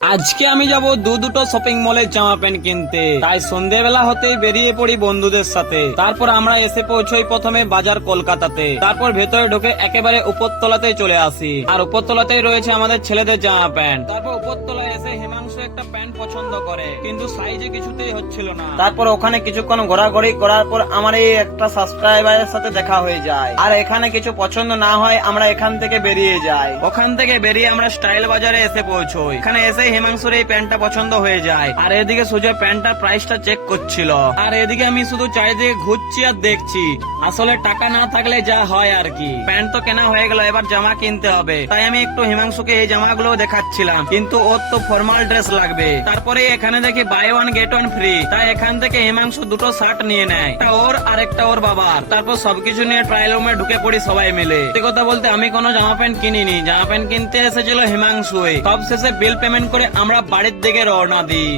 আজকে আমি যাব দু দুটো শপিং মলের জামা প্যান্ট কিনতে। তাই সন্ধ্যেবেলা হতেই বেরিয়ে পড়ি বন্ধুদের সাথে। তারপর আমরা এসে পৌঁছই প্রথমে বাজার কলকাতাতে। তারপর ভেতরে ঢুকে একেবারে উপরতলাতে চলে আসি। আর উপরতলাতেই রয়েছে আমাদের ছেলেদের জামা প্যান্ট। তারপর উপরতলায় এসে একটা প্যান্ট পছন্দ করে, কিন্তু সাইজে কিছুতেই হচ্ছিল না। তারপর ওখানে কিছুক্ষণ ঘোরাঘুরি করার পর আমার এই একটা সাবস্ক্রাইবারের সাথে দেখা হয়ে যায়। আর এখানে কিছু পছন্দ না হয়, আমরা এখান থেকে বেরিয়ে যাই। ওখান থেকে বেরিয়ে আমরা স্টাইল বাজারে এসে পৌঁছই। এখানে এসে হিমাংশুর এই প্যান্টটা পছন্দ হয়ে যায়। আর এদিকে সুজয় প্যান্টটার প্রাইসটা চেক করছিল। আর এদিকে আমি শুধু চারিদিকে ঘুরছি আর দেখছি। আসলে টাকা না থাকলে যা হয় আর কি। প্যান্ট তো কেনা হয়ে গেল, এবার জামা কিনতে হবে। তাই আমি একটু হিমাংশুকে এই জামাগুলো দেখাচ্ছিলাম। কিন্তু ওর তো ফর্মাল ড্রেস লাগবে। তারপরে এখানে দেখি buy one get one free তাই এখান থেকে হিমাংশু দুটো শার্ট নিয়ে নেয়। ওর আর একটা ওর বাবার। তারপর সবকিছু নিয়ে ট্রায়াল রুমে ঢুকে পড়ি সবাই মিলে। সত্যি কথা বলতে আমি কোনো জামা প্যান্ট কিনিনি। জামা প্যান্ট কিনতে এসেছিল হিমাংশু সব শেষে বিল পেমেন্ট করে আমরা বাড়ির দিকে রওনা দিই।